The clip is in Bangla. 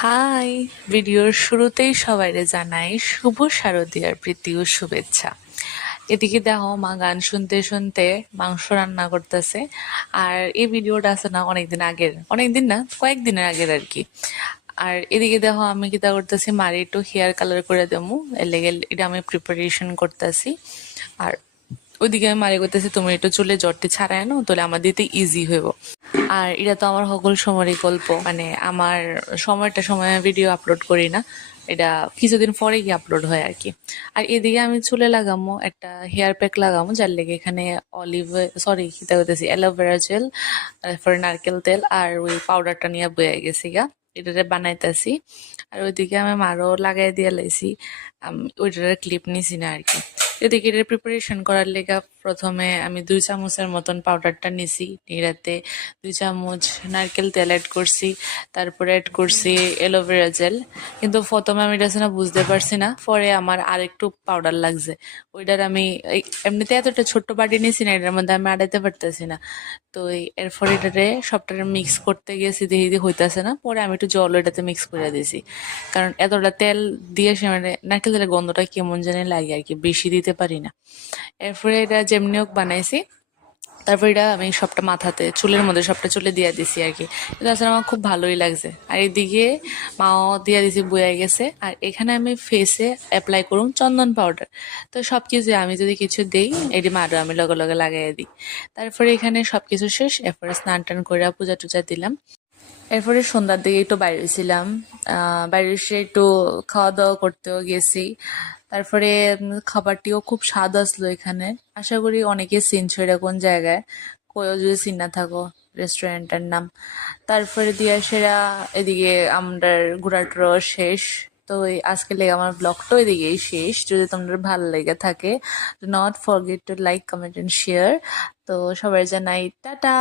হাই, ভিডিওর শুরুতেই সবাইরে জানাই শুভ শারদীয়ার প্রীতি ও শুভেচ্ছা। এদিকে দেখো মা গান শুনতে শুনতে মাংস রান্না করতেছে। আর এই ভিডিওটা আছে না অনেকদিন আগের, অনেকদিন না কয়েকদিনের আগের আর কি। আর এদিকে দেখো আমি কিতা করতেছি, মারি একটু হেয়ার কালার করে দেবো, এর লেগে এটা আমি প্রিপারেশন করতেছি। আর ওইদিকে আমি মারি করতেছি তুমি একটু চুলে জটটি ছাড়াই নো, তাহলে আমার দিতে ইজি হইব। আর এটা তো আমার সকল সময়েরই গল্প, মানে আমার সময় ভিডিও আপলোড করি না, এটা কিছুদিন পরে গিয়ে আপলোড হয় আর কি। আর এদিকে আমি চুলে লাগামো একটা হেয়ার প্যাক লাগামো, যার লেগে এখানে অলিভ সরি খিতা হইতেছি অ্যালোভেরা জেল, তারপরে নারকেল তেল আর ওই পাউডারটা নিয়ে বয়ে গেছি গা, এটারে বানাইতেছি। আর ওইদিকে আমি মারও লাগাই দিয়ে লাইছি, ওইটার ক্লিপ নিছি না আর কি। এদিকে এটার প্রিপারেশন করার লেগে প্রথমে আমি 2 চামচের মতন পাউডারটা নিছি, নিরাতে 2 চামচ নারকেল তেল অ্যাড করছি, তারপরে অ্যাড করছি অ্যালোভেরা জেল। কিন্তু প্রথমে আমি এটা না বুঝতে পারছি না, পরে আমার আরেকটু পাউডার লাগছে। ওইটার আমি এমনিতে এতটা ছোট্ট বাটি নিয়েছি না, এটার মধ্যে আমি আড়াইতে পারতেছি না। তো এরপর এটারে সবটারে মিক্স করতে গেছি, দেখি হইতাছে না, পরে আমি একটু জল এটাতে মিক্স করে দিয়েছি। কারণ এতটা তেল দিয়ে সে মানে নারকেল তেলের গন্ধটা কেমন জানি লাগে আর কি, বেশি দিতে পারি না। এরপরে এটা যেমনি হোক বানাইছি, তারপর এটা আমি সবটা মাথাতে চুলের মধ্যে সবটা চুলে দিয়ে দিছি আর কি। এটা আসলে আমার খুব ভালোই লাগছে। আর এদিকে মাও দিয়ে দিছি বয়ে গেছে। আর এখানে আমি ফেসে অ্যাপ্লাই করুম চন্দন পাউডার। তো সবকিছু আমি যদি কিছু দেই এটি মারও আমি লগে লগে লাগাই দিই। তারপরে এখানে সবকিছু শেষ, এরপরে স্নান টান করে পূজা টুজা দিলাম। এরপরে সন্ধ্যার দিকে একটু বাইরে ছিলাম, বাইরে এসে একটু খাওয়া দাওয়া করতেও গেছি। তারপরে খাবারটিও খুব স্বাদ আসলো এখানে। আশা করি অনেকে চিনছো এটা কোন জায়গায়, কইও যদি চিন না থাকো রেস্টুরেন্টের নাম। তারপরে দিয়া সেরা এদিকে আমরা ঘোরাটোরা শেষ। তো আজকে লেগে আমার ব্লগটা এদিকেই শেষ। যদি তোমাদের ভালো লেগে থাকে, not forget to like comment and share. তো সবাই জানাই টাটা।